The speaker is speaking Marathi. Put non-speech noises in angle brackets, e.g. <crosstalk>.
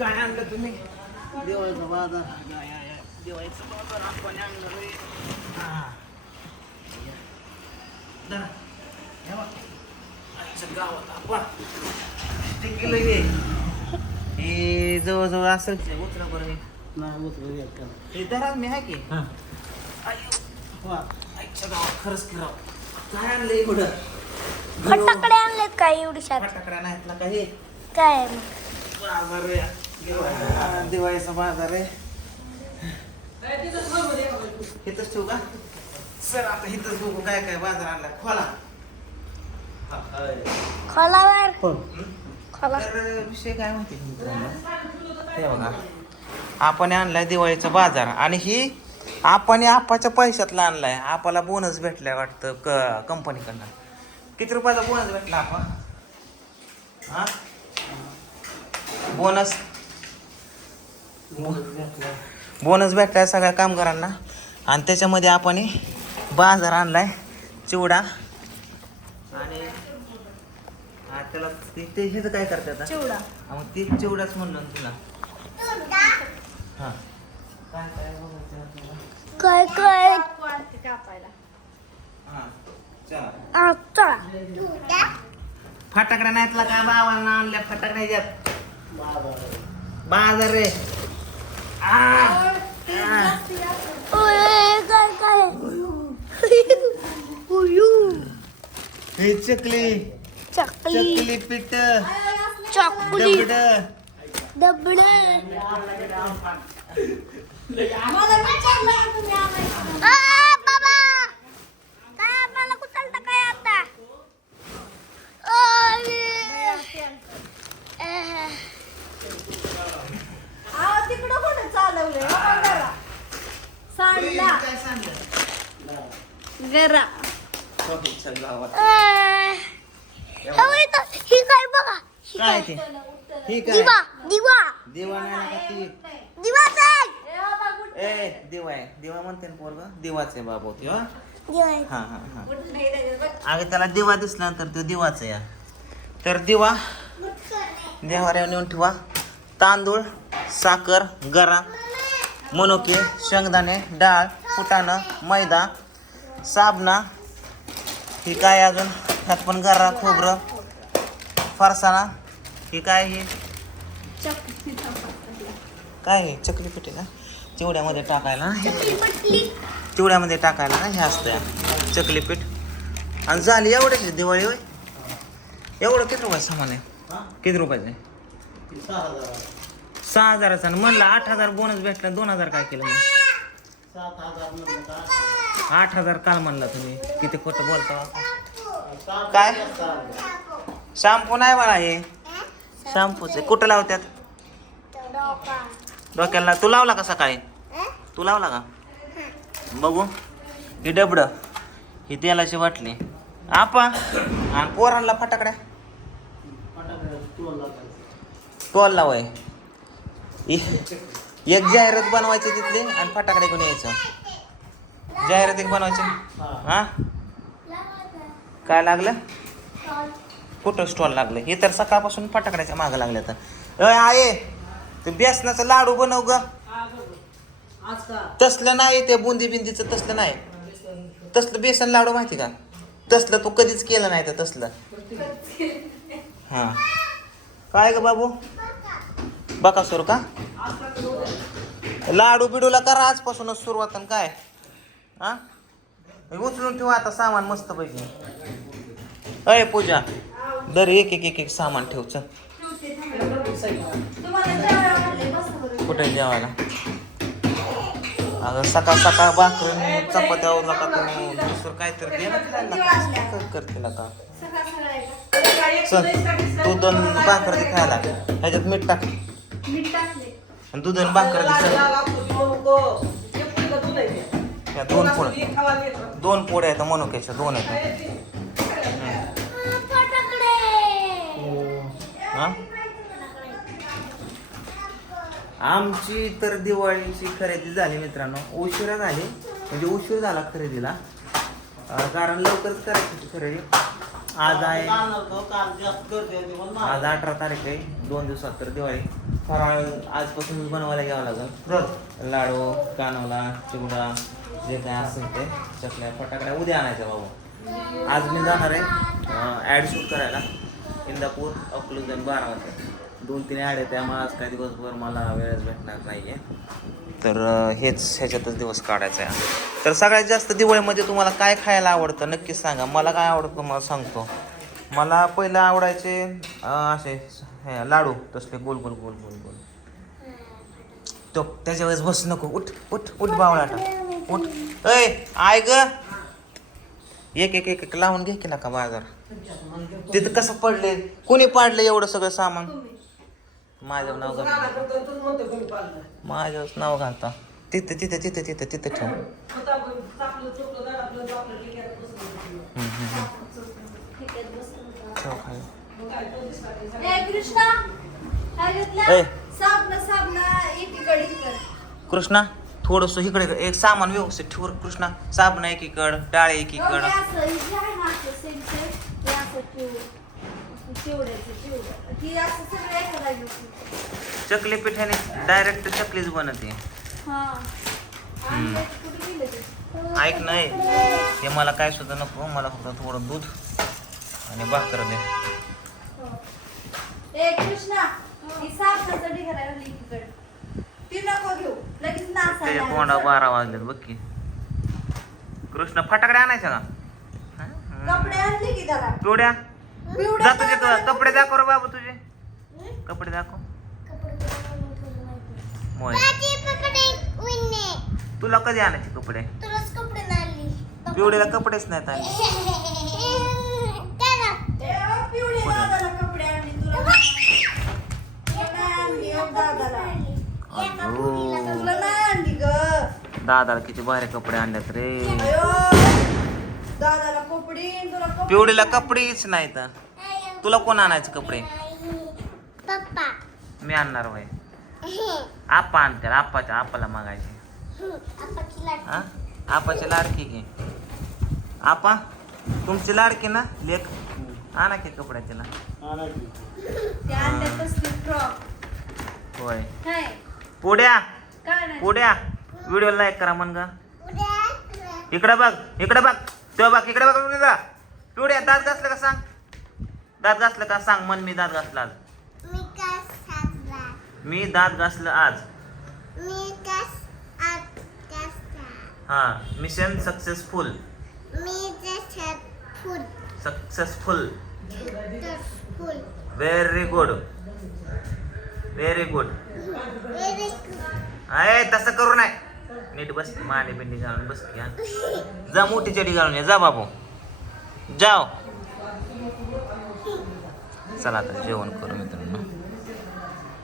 काय आणलं तुम्ही दिवाळीचा बाजार. दिवाळीचं बाजार आपण आणलं रे हा. हे गावात आपण हे हे जवळजवळ असेल. उचला बरं हे. नाही. हे धरा मी आहे की हा. आजच्या गावात खरंच फिराव काय आणलं एवढं फटाकडे आणलेत काय एवढी शात फटाकड्या नाहीत ना काही काय? बाजार दिवाळीचा बाजार आहे. इथंच ठेवू का? सर आता इथंच बघू काय काय बाजार आणला. खोला. खोलावर? खोला. विषय काय माहिती? हे बघा. आपण आणलाय दिवाळीचा बाजार. आणि ही आपण आपाच्या पैशातला आणलाय. आपाला बोनस भेटलाय वाटतं क कंपनीकडनं किती रुपयाचा बोनस भेटला आपण हा? बोनस. बोनस भेटलाय सगळ्या कामगारांना. आणि त्याच्यामध्ये आपण बाजार आणलाय चिवडा. आणि त्याला ते ते ह्याचं काय करतात चिवडा. मग ते चिवडाच म्हणलं तुला. हा. काय काय? काय हा फटाकड्या नाहीतला काय बाबांना आणल्या फटाकड्या. बाजार रे. हे चकली. चकली. चकली पीठ. चकली. दगड. दबड बाबा काय आपल्याला कुठलता काय आता अरे. अह. तिकडं कुठे चालवलंय हो जरा. सांडला काय सांगलं गरा ही काय बघा ही काय काय? ते? ठीक दिवा आहे दिवा. दिवा नाही ना का ती? दिवाच आहे ए दिवा आहे. दिवा म्हणते ना पोरग. दिवाच आहे बाबू दिवा आहे. हा हा हा. अगे त्याला दिवा दिसला तर तो दिवाच आहे तर दिवा देवाऱ्यावर नेऊन ठेवा. तांदूळ साखर गरा मनुके शेंगदाणे डाळ फुटाणं मैदा साबणा. ही काय अजून? ह्यात पण गर्रा खोबरं. फारसाणा. ही काय हे? काय हे? चकली पिठी का? चिवड्यामध्ये टाकायला ना हे? चिवड्यामध्ये टाकायला ना? हे असतं चकली पीठ. आणि झाली एवढ्याची दिवाळी होय? एवढं किती रुपयाचं सामान आहे? किती रुपयाचं आहे? सहा हजाराचा. आणि म्हणलं आठ हजार बोनस भेटला. दोन हजार काय केलं मग? आठ हजार काल म्हणला तुम्ही. किती खोटं बोलता? काय? शॅम्पू नाही मला हे. शॅम्पूचे. कुठं लावत्यात? डोक्याला. तू लावला का सकाळी? तू लावला का? बघू. ही डबड ही तेलाची वाटली आपा. आणि पोरांना फटाकड्या. टोल लावाय. एक जाहिरात बनवायची तिथली आणि फटाकडे घेऊन यायचं. जाहिरात एक बनवायची. हा? काय लागलं? कुठं स्टॉल लागलं? हे तर सकाळपासून फटाकड्याच्या मागं लागल्या तर. अय आहे ते बेसनाचं लाडू बनव ग. तसलं नाही ते बुंदी बिंदीचं तसलं नाही. तसलं बेसन लाडू माहिती का? तसलं तू कधीच केलं नाही तर तसलं. हा. काय ग बाबू? बका सुरू का? लाडू बिडूला करा आजपासूनच सुरुवात काय? हा? उचलून ठेवा आता सामान मस्त पैकी. अय पूजा दर एक एक एक एक सामान ठेव चल. कुठे जेवायला? अगं सकाळ सकाळ भाकरी चपात्या नका तुम्ही. दुसरं काहीतरी दे करते का चल तू दोन भाकर दे खायला. ह्याच्यात मीठ टाक. आणि दूध आणि भाकर दे चल. या दोन पोळ्या दोन पोळ्या आहेत मनुक्याच्या दोन आहेत. हा? आमची तर दिवाळीची खरेदी झाली मित्रांनो. उशिरा झाली. म्हणजे उशीर झाला खरेदीला. कारण लवकरच करायची खरेदी. आज आहे आज. अठरा तारीख आहे. दोन दिवसात तर दिवाळी. फराळ आजपासूनच बनवायला घ्यावं लागेल. लाडू कानवला चिवडा. जे काय असेल ते चकल्या फटाकड्या उद्या आणायच्या भाऊ. आज मी जाणार आहे ॲड शूट करायला. इंदापूर अकलूज आणि बारामती. दोन तीन ॲड आहे त्यामुळे आज काही दिवसभर मला वेळच भेटणार नाही आहे तर हेच ह्याच्यातच दिवस काढायचा आहे. तर सगळ्यात जास्त दिवाळीमध्ये तुम्हाला काय खायला आवडतं नक्कीच सांगा. मला काय आवडतं तुम्हाला सांगतो. मला पहिलं आवडायचे असे लाडू. तसले गोल गोल गोल गोल गोल. तो त्याच्या वेळेस बस नको. उठ उठ उठ बावळाटा उठ. ऐ आय ग. एक एक एक लावून घे की नका बाजार. तिथं कसं पडले कोणी पाडलं एवढं सगळं सामान? माझं नाव घाल. माझ्याच नाव घालता. तिथं तिथं तिथं तिथं तिथं ठेव. कृष्णा. थोडस इकडे. एक सामान व्यवस्थित ठेव कृष्णा. साबण एकीकड डाळ एकीकड. हे. चकली पिठाने डायरेक्ट चकलीच बनते. हा? ऐक नाही हे. मला काय सुद्धा नको मला फक्त थोडं दूध आणि भाकर दे. हो. कृष्णा ही साबणाचं ढिगारा राहिली एकीकडे ती नको घेऊ लगेच त्याच्या तोंडा बारा वाजलेत बघ की. कृष्ण फटाकडे आणायच्या का? पिवळं जा तुझे कापड. दाखव रे बाबा तुझे. कपडे दाखव. मोय. तुला कधी आणायचे कपडे? पिवडीला कपडेच नाहीत आणले <laughs> त्याला ए, पिवळे दादाला कपडे आणले तुला नाही. तुला नाही आणली हो दादाला अगो. तुला नाही आणली ग दादाला किती भारी कपडे आणल्यात रे. दादाला कपडे तुला कपडे पिवडीला कपडेच नाहीत. तुला कोण आणायचे कपडे? मी आणणार वय आप्पा आणतील आप्पाच्या आप्पाला मागायचे. आपाची हा? लाडकी घे आपा तुमची लाडकी ना लेख आणा की कपड्या तिला. होय. काय पुड्या काय नाही पुड्या व्हिडिओ लाईक करा गा. उद्या. इकडे बघ इकडे बघ. तो बघ इकडे बघ पुड्या पिवड्या दात घासलं का सांग? दात घासलं का सांग मन मी दात घासला आज. मी का दात घासलं आज. का हा mission successful successful very good very good अय तसं करू नाही. नीट बस मांडी बिंडी घालून बस घ्या जा मोठी चडी घालून ये जा बाबू. जाओ चला आता जेवण करू मित्रांनो.